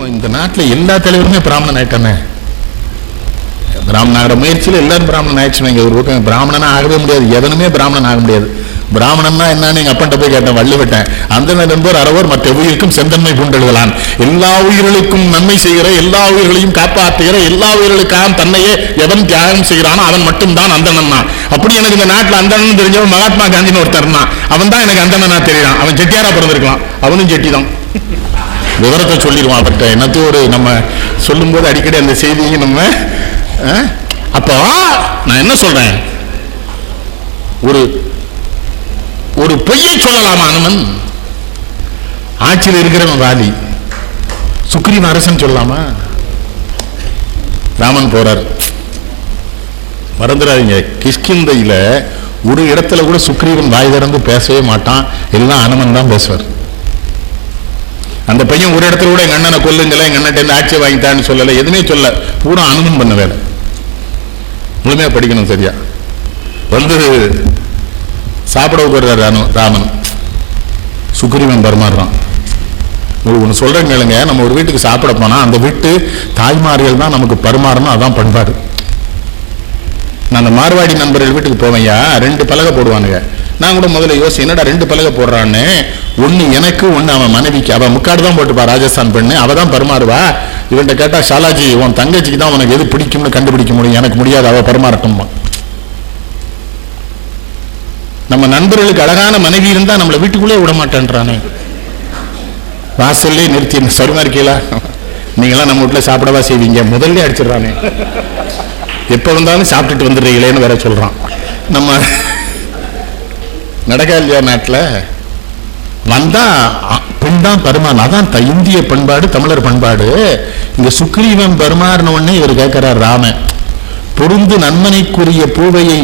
இப்போ இந்த நாட்டில் எல்லா தலைவருமே பிராமணன் ஆயிட்டானே பிராமணாகிற முயற்சியில் எல்லாரும் பிராமணன் ஆயிடுச்சுன்னு இங்க ஒரு பக்கம் பிராமணனா ஆகவே முடியாது எவனுமே பிராமணன் ஆக முடியாது. பிராமணன்னா என்னன்னு எங்கள் அப்பன்ட்ட போய் கேட்டேன் வள்ளுவிட்டேன் அந்த நண்பர் அறவர் மற்ற உயிருக்கும் செந்தன்மை பூண்டெழுதலான் எல்லா உயிர்களுக்கும் நன்மை செய்கிற எல்லா உயிர்களையும் காப்பாற்றுகிற எல்லா உயிர்களுக்காக தன்னையே எவன் தியாகம் செய்கிறானோ அவன் மட்டும்தான் அந்தணன் தான் அப்படி எனக்கு இந்த நாட்டில் அந்தணன் தெரிஞ்சவன் மகாத்மா காந்தின்னு ஒருத்தர் தான் அவன் தான் எனக்கு அந்தணனா தெரியறான். அவன் செட்டியாரா பிறந்திருக்கலாம். அவனும் செட்டி தான் விவரத்தை சொல்லிடுவான் அவர்கிட்ட என்னத்தையும் ஒரு நம்ம சொல்லும்போது அடிக்கடி அந்த செய்தியை நம்ம அப்போ நான் என்ன சொல்றேன்? ஒரு ஒரு பொய்யை சொல்லலாமா அனுமன்? ஆட்சியில் இருக்கிறவன் வாலி. சுக்ரீவன் அரசன் சொல்லலாமா? ராமன் போறார். மறந்துடாதீங்க. கிஷ்கிந்தையில் ஒரு இடத்துல கூட சுக்ரீவன் வாய் திறந்து பேசவே மாட்டான். எல்லாம் அனுமன் தான் பேசுவார். அந்த பையன் ஒரு இடத்துல கூட எங்க அண்ணனை கொல்லுங்களேன் எங்கள் அண்ணன் ஆட்சியை வாங்கிட்டான்னு சொல்லலை எதுவுமே சொல்ல பூரா அனுமன் பண்ண வேலை. முழுமையா படிக்கணும் சரியா. வந்து சாப்பிட உட்கார்றாரு அனு ராமன். சுக்ரீவன் பரமாறுறான் ஒன்று சொல்கிறேன் கேளுங்க நம்ம ஒரு வீட்டுக்கு சாப்பிட போனா அந்த வீட்டு தாய்மார்கள் தான் நமக்கு பரிமாறணும் அதான் பண்பாடு. நான் அந்த மார்வாடி நண்பர்கள் வீட்டுக்கு போவையா ரெண்டு பலகை போடுவானுங்க. நான் கூட முதல்ல யோசி என்னடா ரெண்டு பலகை போடுறான்னு? ஒன்று எனக்கு ஒன்று அவன் மனைவிக்கு. அவன் முக்காடு தான் போட்டுப்பா ராஜஸ்தான் பெண்ணு. அவள் தான் பரிமாறுவா. இவன்கிட்ட கேட்டா ஷாலாஜி உன் தங்கச்சிக்கு தான் உனக்கு எது பிடிக்கும்னு கண்டுபிடிக்க முடியும்? எனக்கு முடியாது அவ பரிமாறட்டும்மா. நம்ம நண்பர்களுக்கு அழகான மனைவி இருந்தா நம்மளை வீட்டுக்குள்ளே விட மாட்டேன்றானே. வாசல்லே நிறுத்தி சருமா இருக்கீங்களா நீங்களாம் நம்ம வீட்டில் சாப்பிடவா செய்வீங்க? முதல்ல அடிச்சிடுறானே. எப்ப வந்தாலும் சாப்பிட்டுட்டு வந்துடுறீங்களேன்னு வேற சொல்றான். நம்ம நடக்கா இல்லையா நாட்டில் வந்தால் பெண் தான் பரிமாறணும் அதான் த- இந்திய பண்பாடு தமிழர் பண்பாடு. இங்கே சுக்ரீவன் பரிமாறின உடனே இவர் கேட்குறார் ராமன். பொருந்து நன்மனைக்குரிய பூவையை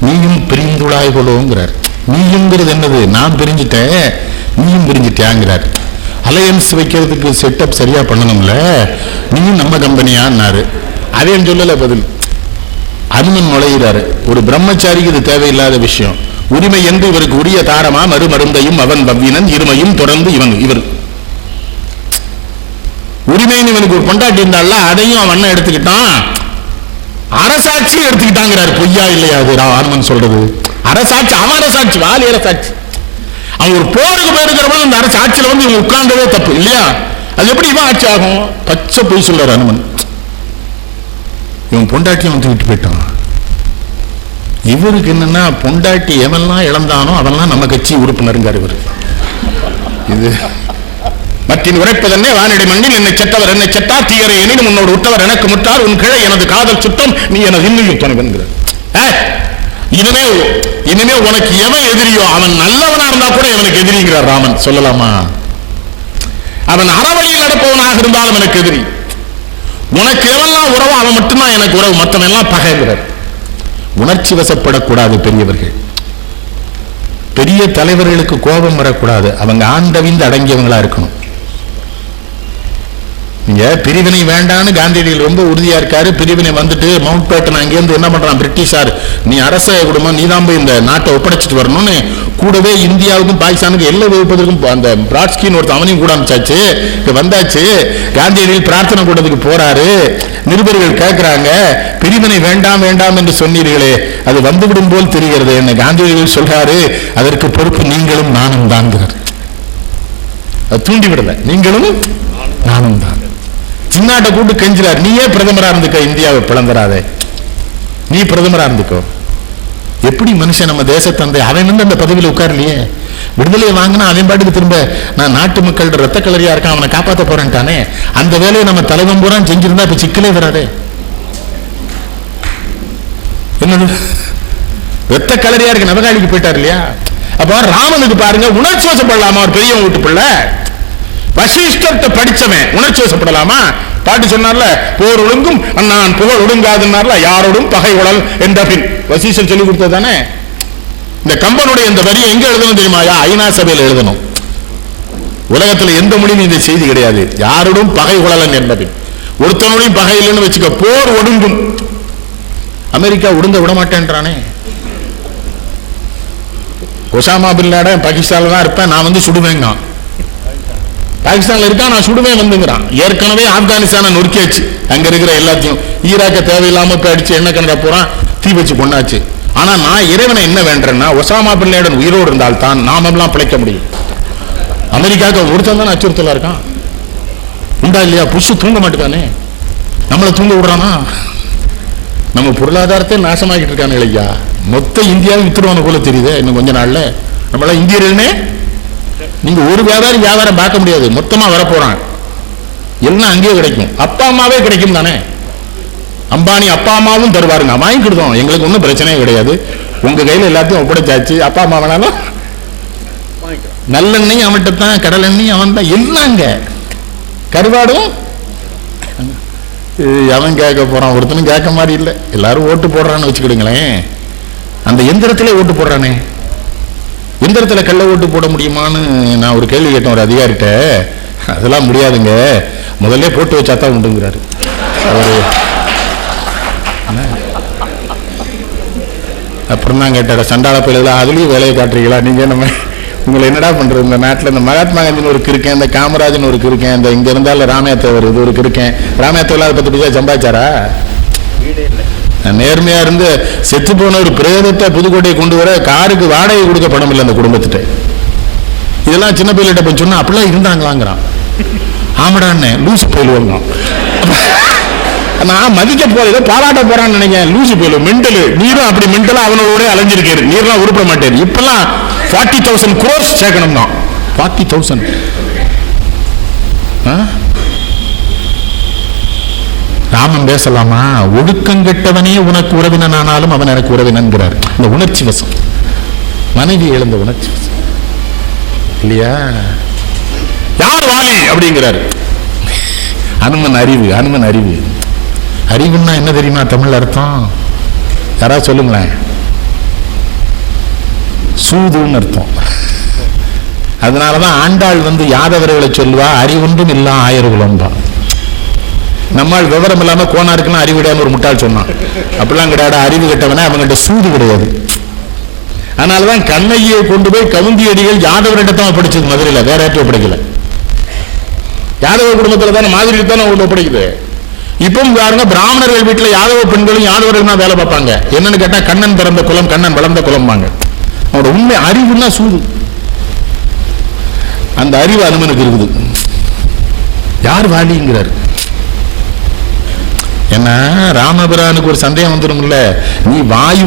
நீயும் பிரிந்துளாய் கொள்ளுங்கிறார் நீயுங்கிறது என்னது? நான் பிரிஞ்சிட்டேன் நீயும் பிரிஞ்சிட்டியாங்கிறார். அலையன்ஸ் வைக்கிறதுக்கு செட்டப் சரியா பண்ணணும்ல? நீயும் நம்ம கம்பெனியான்னாரு. அதையும் சொல்லல பதில். அனுமன் நுழையிறாரு ஒரு பிரம்மச்சாரிக்கு இது தேவையில்லாத விஷயம். உரிமை என்று இவருக்கு உரிய தாரமா மறுமருந்தையும் அவன் பவ்வினன் இருமையும் தொடர்ந்து இவன் இவர். உரிமைன்னு இவனுக்கு ஒரு பொண்டாட்டி இருந்தால அதையும் அவன் அண்ணன் எடுத்துக்கிட்டான். அரசாட்சி எடுத்துக்கிட்டாங்கிறாரு. பொய்யா இல்லையா அது ரா- சொல்றது? அரசாட்சி அவன் அரசாட்சி வாலி அரசாட்சி. அவன் ஒரு போருக்கு போயிருக்கிற அந்த அரசு ஆட்சியில வந்து இவன் உட்கார்ந்ததே தப்பு இல்லையா? அது எப்படி இவன் ஆட்சி ஆகும்? பச்சை பொய் சொல்றாரு அனுமன். இவன் பொண்டாட்டியும் வந்து விட்டு போயிட்டான். இவருக்கு என்னன்னா பொண்டாட்டி எவெல்லாம் இழந்தானோ அதெல்லாம் நம்ம கட்சி உறுப்பினருங்கார் இவர். இது மத்தின் உரைப்பதென்னே வானிடை மண்ணில் என்னை செத்தவர் என்னை செத்தா தீயரை எனினும் உன்னோடு உற்றவர் எனக்கு முற்றார் உன் கிழை எனது காதல் சுத்தம் நீ எனது இன்னுயிர் துணைவன்கிறார். இனிமே இனிமே உனக்கு எவன் எதிரியோ அவன் நல்லவனா இருந்தா கூட இவனுக்கு எதிரிங்கிறார் ராமன். சொல்லலாமா? அவன் அறவழியில் நடப்பவனாக இருந்தாலும் எனக்கு எதிரி. உனக்கு எவெல்லாம் உறவோ அவன் மட்டும்தான் எனக்கு உறவு மற்றவன் எல்லாம் பகைங்கிறார். உணர்ச்சி வசப்படக்கூடாது பெரியவர்கள். பெரிய தலைவர்களுக்கு கோபம் வரக்கூடாது. அவங்க ஆண்டவிந்து அடங்கியவங்களா இருக்கணும். நீங்க பிரிவினை வேண்டான்னு காந்தியடிகள் ரொம்ப உறுதியா இருக்காரு. பிரிவினை வந்துட்டு மவுண்ட் பேட்டன் அங்கேருந்து என்ன பண்றான்? பிரிட்டிஷார் நீ அரச குடும்பம் நீ தான் போய் இந்த நாட்டை ஒப்படைச்சிட்டு வரணும்னு கூடவே இந்தியாவுக்கும் பாகிஸ்தானுக்கும் எல்லை வகுப்பதற்கும் அந்த பிராட்ஸ்கின்னு ஒருத்த அவனையும் கூட அனுப்பிச்சாச்சு. இங்க வந்தாச்சு. காந்தியடிகள் பிரார்த்தனை கூட்டத்துக்கு போறாரு. நிருபர்கள் கேட்கிறாங்க பிரிவினை வேண்டாம் வேண்டாம் என்று சொன்னீர்களே அது வந்துவிடும் போல் தெரிகிறது என்ன காந்தியடிகள் சொல்றாரு. அதற்கு பொறுப்பு நீங்களும் நானும் தான் தூண்டிவிடல. நீங்களும் நானும் தான் சின்னாட்ட கூட்டு கெஞ்சிறார். நீயே பிரதமரா இருந்துக்க இந்தியாவை பிளந்துடாத நீ பிரதமரா இருந்துக்கோ. எப்படி மனுஷன் நம்ம தேசத்தந்தை? அவன் வந்து அந்த பதவியில் உட்காரலையே. விடுதலை வாங்கினா அவன் பாட்டுக்கு திரும்ப நான் நாட்டு மக்களோட ரத்த கலரியா இருக்கான் அவனை காப்பாற்ற போறேன்ட்டானே. அந்த வேலையை நம்ம தலைவன் பூரா செஞ்சிருந்தா இப்போ சிக்கலே வராதே. என்னது? ரத்த கலரியா இருக்க நவகாலிக்கு போயிட்டார் இல்லையா? அப்போ ராமனுக்கு பாருங்க உணர்ச்சி வசப்படலாமா? ஒரு பெரியவன் வீட்டு பிள்ளை. வசிஷ்டத்தை படிச்சவன் உணர்ச்சி வசப்படலாமா? பாட்டு சொன்னார்ல போர் ஒழுங்கும் நான் புகழ் ஒழுங்காதுன்னார்ல யாரோடும் பகை உடல் என்ற பின். வசீசன் சொல்லி கொடுத்தது தானே? இந்த கம்பனுடைய இந்த வரியை எங்க எழுதணும் தெரியுமாயா ஐநா சபையில் எழுதணும். உலகத்துல எந்த மொழியும் இந்த செய்தி கிடையாது. யாரோடும் பகை உழலன் என்பது ஒருத்தனோடையும் பகை இல்லைன்னு வச்சுக்க போர் ஒடுங்கும். அமெரிக்கா ஒடுங்க விட மாட்டேன்றானே ஒசாமா பின் லாடன் பாகிஸ்தான்ல தான் இருப்பேன் நான் வந்து சுடுவேங்க பாகிஸ்தானில் இருக்கா? நான் சுடுவேன் வந்துங்கிறான். ஏற்கனவே ஆப்கானிஸ்தானை நொறுக்கியாச்சு. அங்கே இருக்கிற எல்லாத்தையும். ஈராக்க தேவையில்லாமல் போய் அடிச்சு என்ன கண்டா போகிறான் தீ வச்சு கொண்டாச்சு ஆனால் நான் இறைவனை என்ன வேண்டேன்னா ஒசாமா பிள்ளையுடன் உயிரோடு இருந்தால் தான் நாமெல்லாம் பிழைக்க முடியும். அமெரிக்காவுக்கு ஒருத்தன் தான் அச்சுறுத்தலாக இருக்கான். உண்டா இல்லையா? புஷு தூங்க மாட்டேதானே? நம்மளை தூங்க விடுறானா? நம்ம பொருளாதாரத்தை நாசமாக்கிட்டு இருக்கானே இல்லையா? மொத்த இந்தியாவும் வித்துருவான போல தெரியுது இன்னும் கொஞ்ச நாளில். நம்மளாம் இந்தியர்கள்னே நீங்கள் ஒரு வியாபாரி வியாபாரம் பார்க்க முடியாது. மொத்தமாக வரப்போகிறாங்க எல்லாம் அங்கேயே கிடைக்கும். அப்பா அம்மாவே கிடைக்கும் தானே? அம்பானி அப்பா அம்மாவும் தருவாருங்க வாங்கிக்கிடுதோம். எங்களுக்கு ஒன்றும் பிரச்சனையே கிடையாது. உங்கள் கையில் எல்லாத்தையும் ஒப்படைச்சாச்சு அப்பா அம்மா வேணாலும் நல்லெண்ணெய் அவன்கிட்ட தான் கடல் எண்ணெய் அவன் தான் எல்லாங்க. கருவாடும் அவன் கேட்க போகிறான் ஒருத்தனும் கேட்க மாதிரி இல்லை. எல்லாரும் ஓட்டு போடுறான்னு வச்சுக்கிடுங்களேன். அந்த எந்திரத்திலே ஓட்டு போடுறானே. எந்திரத்தில் கள்ள ஓட்டு போட முடியுமான்னு நான் ஒரு கேள்வி கேட்டேன் ஒரு அதிகாரிட்ட. அதெல்லாம் முடியாதுங்க. முதல்ல போட்டு வச்சா தான் உண்டுங்கிறாரு. அவரு. அப்புறம் தான் கேட்டார் சண்டாள பிள்ளைகளா அதுலேயும் வேலையை காட்டுறீங்களா நீங்க நம்ம உங்களை என்னடா பண்ணுறது இந்த நாட்டில் இந்த மகாத்மா காந்தின்னு ஒரு இருக்கேன் இந்த காமராஜன் ஒரு இருக்கேன் இந்த இங்கே இருந்தாலும் ராமேத்தவர் இது ஒரு இருக்கேன். ராமேத்தவர் அதை பத்து பிடிச்சா சம்பாதிச்சாரா? நான் நேர்மையாக இருந்து செத்து போன ஒரு பிரேதத்தை புதுக்கோட்டையை கொண்டு வர காருக்கு வாடகை கொடுக்க பணம் இல்லை அந்த குடும்பத்திட்ட. இதெல்லாம் சின்ன பிள்ளைகிட்ட போய் சொன்னா அப்படிலாம் இருந்தாங்களாங்கிறான். ஆமாடான்னு லூசு போயிடுவாங்க. நான் மதிக்க போறதை பாராட்ட போறான்னு நினைக்கிறேன். லூசு போயிடும் மெண்டலு. நீரும் அப்படி மெண்டலா அவனோட அலைஞ்சிருக்காரு நீர்லாம் உருப்பட மாட்டேன். இப்பெல்லாம் ஃபார்ட்டி தௌசண்ட் குரோர்ஸ் சேர்க்கணும் தான் ஃபார்ட்டி தௌசண்ட் ஆ? ராமன் பேசலாமா? ஒடுக்கங்கெட்டவனே உனக்கு உறவினன் ஆனாலும் அவன் எனக்கு உறவினன்கிறார். இந்த உணர்ச்சி வசம். மனைவி எழுந்த உணர்ச்சி வசம். இல்லையா? யார் வாலி? அப்படிங்கிறார். அனுமன் அறிவு அனுமன் அறிவு. அறிவுன்னா என்ன தெரியுமா தமிழ் அர்த்தம்? யாராவது சொல்லுங்களேன். சூதுன்னு அர்த்தம். அதனாலதான் ஆண்டாள் வந்து யாதவர்களை சொல்லுவா அறிவொன்றும் இல்லா தான். நம்மால் விவரம் இல்லாம அறிவு அறிவிடாம ஒரு முட்டாள் சொன்னான். அப்படிலாம் கிடையாது. அறிவு கெட்டவனே அவங்ககிட்ட சூது கிடையாது. அதனாலதான் கண்ணையை கொண்டு போய் கவுந்தி அடிகள் யாதவரிடத்தான் படிச்சது மதுரையில. வேற யார்ட்டும் படிக்கல யாதவ குடும்பத்தில் தானே மாதிரி தானே ஒன்று ஒப்படைக்குது. இப்பவும் பாருங்க பிராமணர்கள் வீட்டுல யாதவ பெண்களும் யாதவர்கள் தான் வேலை பார்ப்பாங்க. என்னன்னு கேட்டா கண்ணன் பிறந்த குலம் கண்ணன் வளர்ந்த குலம்பாங்க. அவனோட உண்மை அறிவுன்னா சூது. அந்த அறிவு அனுமனுக்கு இருக்குது. யார் வாலிங்கிறாரு? ஏன்னா ராமபிரானுக்கு ஒரு சந்தேகம் வந்துடும்ல நீ வாயு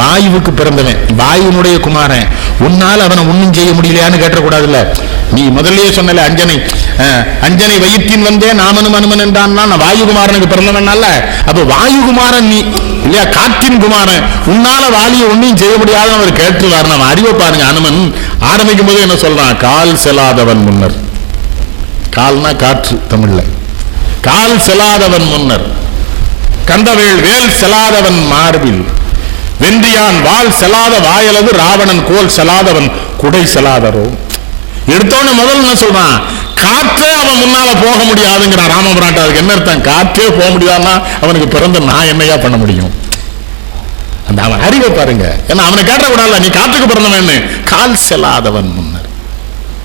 வாயுவுக்கு பிறந்தவன் வாயுனுடைய குமாரன். உன்னால் அவனை ஒன்றும் செய்ய முடியலையான்னு கேட்டக்கூடாதுல்ல. நீ முதல்லயே சொன்னல அஞ்சனை அஞ்சனை வயிற்றின் வந்தே நாமனும் அனுமன் என்றான். நான் வாயுகுமாரனுக்கு பிறந்தவனால. அப்ப வாயுகுமாரன் நீ இல்லையா காற்றின் குமாரன். உன்னால வாலியை ஒன்றையும் செய்ய முடியாதுன்னு அவர் கேட்டுருவார். நம்ம அறிவை பாருங்க அனுமன். ஆரம்பிக்கும் போது என்ன சொல்றான்? கால் செல்லாதவன் முன்னர். கால்னா காற்று தமிழ்ல. கால் செல்லாதவன் முன்னர். கந்தவேள் வேல் செல்லாதவன் மார்பில் வெந்தியான் வாள் செல்லாத வாயளவு ராவணன் கோல் செல்லாதவன் குடை செல்லாதரோ எடுத்தோன்னு முதல்ல என்ன சொல்றான்? காற்றே அவன் முன்னால போக முடியாதுங்கிறான் ராமபுராட்ட. அதுக்கு என்ன அர்த்தம்? காற்றே போக முடியாதுன்னா அவனுக்கு பிறந்த நான் என்னையா பண்ண முடியும்? அந்த அவன் அறிவை பாருங்க. ஏன்னா அவனை கேட்டக்கூடாதுல நீ காற்றுக்கு பிறந்தவன் கால் செல்லாதவன் முன்னர்.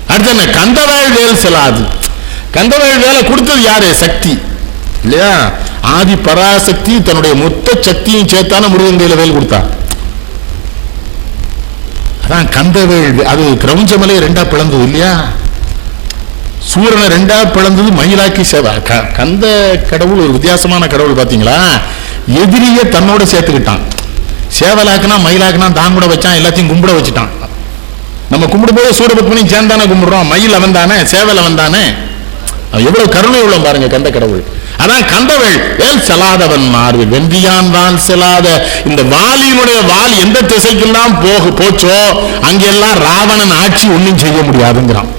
அடுத்து என்ன? கந்தவேள் வேல் செல்லாது கந்தவேள் வேலை கொடுத்தது யாரு? சக்தி. இல்லையா? ஆதி பராசக்தி தன்னுடைய மொத்த சக்தியும் சேர்த்தான முருகன் வேல் கொடுத்தா. அதான் கந்தவேள் அது கிரௌஞ்சமலே ரெண்டா பிளந்தது இல்லையா? சூரனை ரெண்டா பிளந்தது மயிலாக்கி சேவா. க- கந்த கடவுள் ஒரு வித்தியாசமான கடவுள் பார்த்தீங்களா எதிரிய தன்னோட சேர்த்துக்கிட்டான். சேவலாக்குனா மயிலாக்குனா தான் கூட வச்சான் எல்லாத்தையும் கும்பிட வச்சுட்டான். நம்ம கும்பிடும் போது சூரபத்மனி சேர்ந்தானே கும்பிடுறோம். மயில் அவன் தானே சேவல் அவன் தானே. எவ்வளவு கருணை உள்ள பாருங்க கந்த கடவுள். அதான் கண்டவள் வேல் செலாதவன் மாறு வென்றியான் தான் செலாத இந்த வாலியினுடைய வால் எந்த திசைக்கெல்லாம் போக போச்சோ? அங்கெல்லாம் ராவணன் ஆட்சி ஒன்றும் செய்ய முடியாதுங்கிறான்.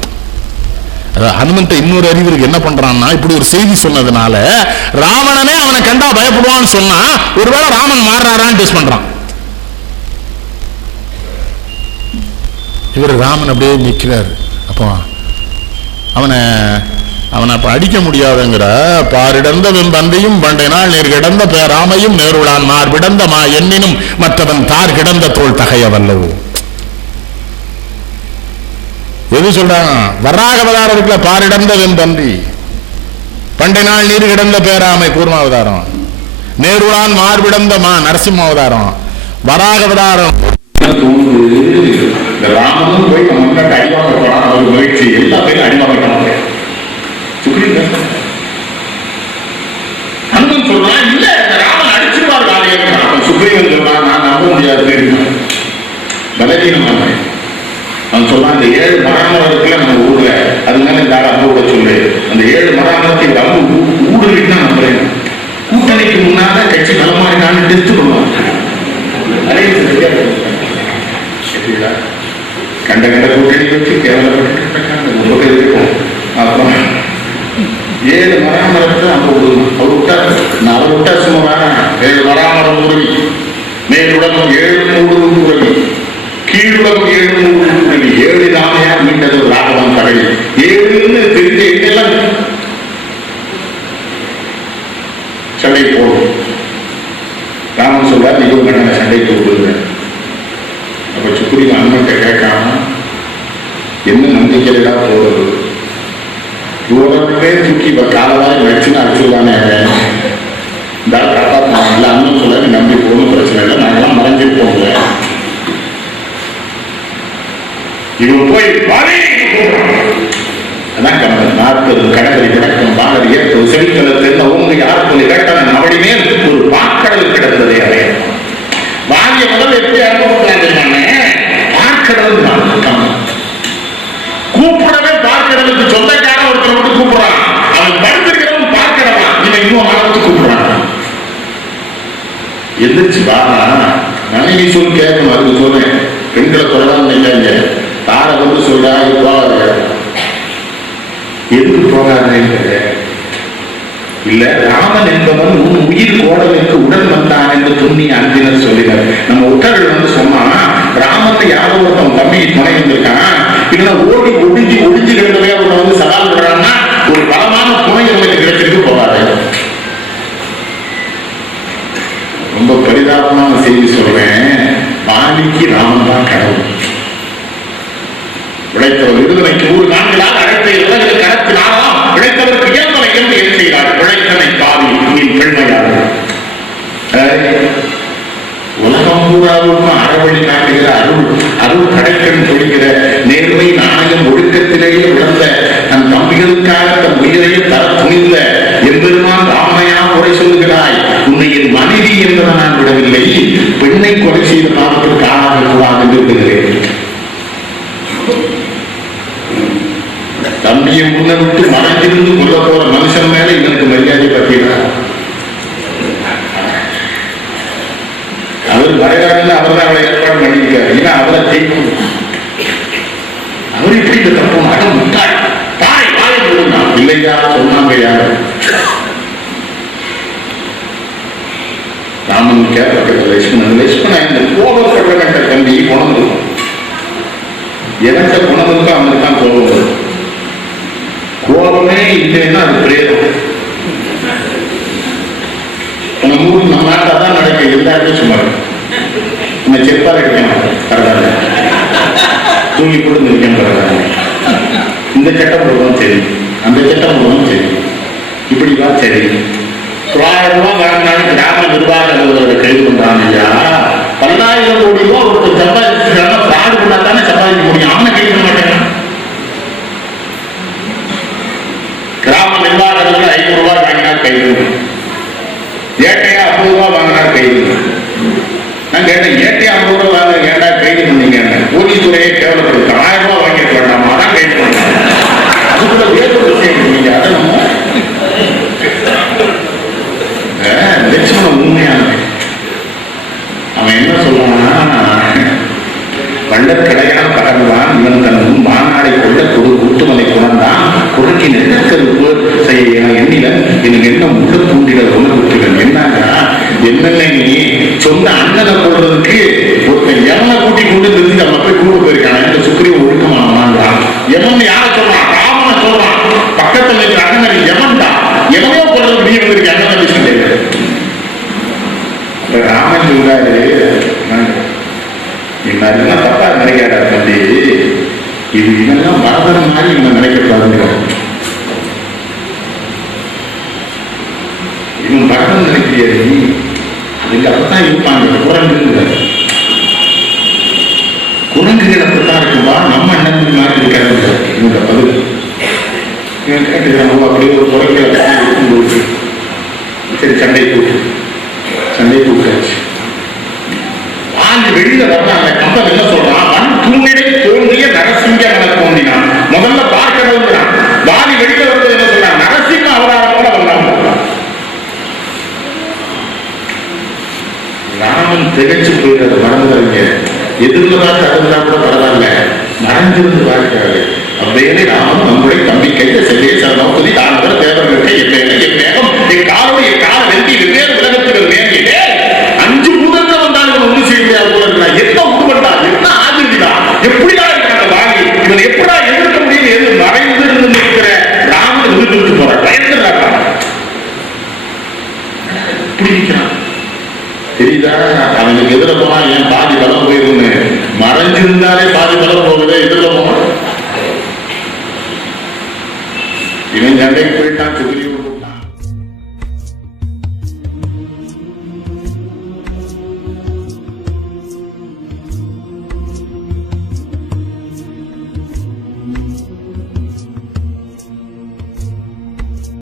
ஹனுமன்ட்ட இன்னொரு அறிவு இருக்கு என்ன பண்றான்னா இப்படி ஒரு செய்தி சொன்னதுனால ராவணனே அவனை கண்டா பயப்படுவான்னு சொன்னா ஒருவேளை ராமன் மாறுறாரான்னு டெஸ்ட் பண்றான். இவர் ராமன் அப்படியே நிற்கிறார் அப்போ அவனை அவனை அப்ப அடிக்க முடியாதுங்கிற. பாரிடந்த வெம்பந்தையும் பண்டை நாள் நீர் கிடந்த பேராமையும் நேருளான் மார் விடந்த மா எண்ணினும் மற்றவன் தார் கிடந்த தோல் தகையவல்லவோ எது சொல்றான்? வராக அவதாரம் இருக்குல்ல பாரிடந்த வெம்பந்தி பண்டை நாள் நீர் கிடந்த பேராமை கூர்மாவதாரம். நேருளான் மார்பிடந்த மா நரசிம்ம அவதாரம் வராக அவதாரம் ராமனும் போய் நம்ம முன்னாடி அடிவாங்க போறான் முயற்சி. எல்லா பேரும் அடிவாங்க போனாங்க சுக்ரீவன் அண்ணன் சொல்றான் இல்ல இந்த ராமன் அடிச்சிருவார் காலையில் அவன் சுக்ரீவன் சொல்றான் நான் நம்ப முடியாது தெரியுமா பலவீனமான அவன் சொல்றான் அந்த ஏழு மரணம் இருக்குல்ல நம்ம ஊர்ல அதனால இந்த ஆள் அம்பு கூட சொல்லு. அந்த ஏழு மரணத்தை இந்த அம்பு ஊடுருவிட்டு தான் நம்புறேன் கூட்டணிக்கு முன்னால கட்சி பலமா இருக்கான்னு டெஸ்ட் பண்ணுவாங்க அதே சரிங்களா? கண்ட கண்ட கூட்டணி வச்சு கேவலப்பட்டு ரொம்ப பேர் இருக்கும். அப்புறம் ஏழு மராமரத்தை நம்ம விடுவோம் அவர் விட்டார் நான் அவர் விட்டா சும்மா வேணாம் ஏழு மராமரம் உருவி மேலுடன் ஏழு மூடு உருவி ஏழு ஏழு தாமையார் மீண்டது ராகவன் கடலில் ஏழுன்னு எங்கெல்லாம் சண்டை போடும். ராமன் சொல்றார் இவங்க நான் சண்டைக்கு விடுவேன் அப்ப சுக்குரிங்க அண்ணன்ட்ட கேட்காம என்ன நம்பிக்கையா போறது இவ்வளவுமே தூக்கி இப்ப காலவாய் வச்சுன்னு அடிச்சுதானே கணவன் நாற்பது கிடக்கும் பாடல் ஏற்று செவித்தல தெரிந்த உங்க யாருக்கு இரட்டன அவடி மேல் ஒரு பாக்கடல் கிடந்ததை அடைய. வாங்கிய முதல் எப்படி அனுபவம் தெரியுமாண்ணே? பார்க்கடல் நான் கூப்பிடவே பார்க்கடலுக்கு சொந்தக்காரன் ஒருத்தர் வந்து கூப்பிடுறான். அவன் படுத்திருக்கிறவன் பார்க்கடலாம் இவன் இன்னும் ஆரம்பிச்சு கூப்பிடுறான். எந்திரிச்சு வாடா மனைவி சொல் கேட்கணும் அதுக்கு சொல்றேன் பெண்களை தொடரான்னு நினைக்காங்க தாரை வந்து சொல்றா இது எதுக்கு போகாத இல்ல. ராமன் என்பவன் உன் உயிர் கோடலுக்கு உடன் வந்தான் என்று துண்ணி அன்பினர் சொல்லினர். நம்ம உத்தரவு வந்து சொன்னா ராமத்தை யாரோ ஒருத்தன் தம்பி துணை வந்திருக்கான்? இல்லைன்னா ஓடி ஒடிஞ்சு ஒடிஞ்சு கிடந்தவே அவனை வந்து சவால் விடுறான்னா ஒரு பலமான துணை உங்களுக்கு கிடைச்சிருக்கு போகாது. ரொம்ப பரிதாபமான செய்தி சொல்றேன். வாலிக்கு ராமன் தான் கடவுள். உழைத்தவர் விடுதலைக்கு நூறு நாட்களால் அழைத்த el 40 எனக்கு குணம் இருக்கும் அவனுக்கு தான் கோபம் வரும் கோபமே இல்லைன்னா அது பிரேதம். நம்ம ஊர் நம்ம நாட்டில் தான் நடக்க எல்லாருமே சும்மா இருக்கு. நம்ம செப்பால் அடிக்கணும் பரவாயில்ல. தூங்கி போட்டு இருக்கேன் பரவாயில்ல. இந்த சட்டம் போடுவோம் சரி. அந்த சட்டம் போடுவோம் சரி. இப்படி தான் சரி. தொள்ளாயிரம் ரூபாய் வாங்கினாலும் கிராம நிர்வாக அலுவலரை கைது பண்றாங்க ஐயா பல்லாயிரம் கோடி ரூபாய் ஒருத்தர் சம்பாதிச்சிருக்காங்க ஃப்ராடு தானே சம்பாதிக்க முடியும். Happy தெரியுதா? அவனுக்கு எதிர போனா ஏன் பாதி பலம் போயிருன்னு மறைஞ்சிருந்தாலே பாதி பலம் போகுது எதிர போனா? இவன் சண்டைக்கு போயிட்டான்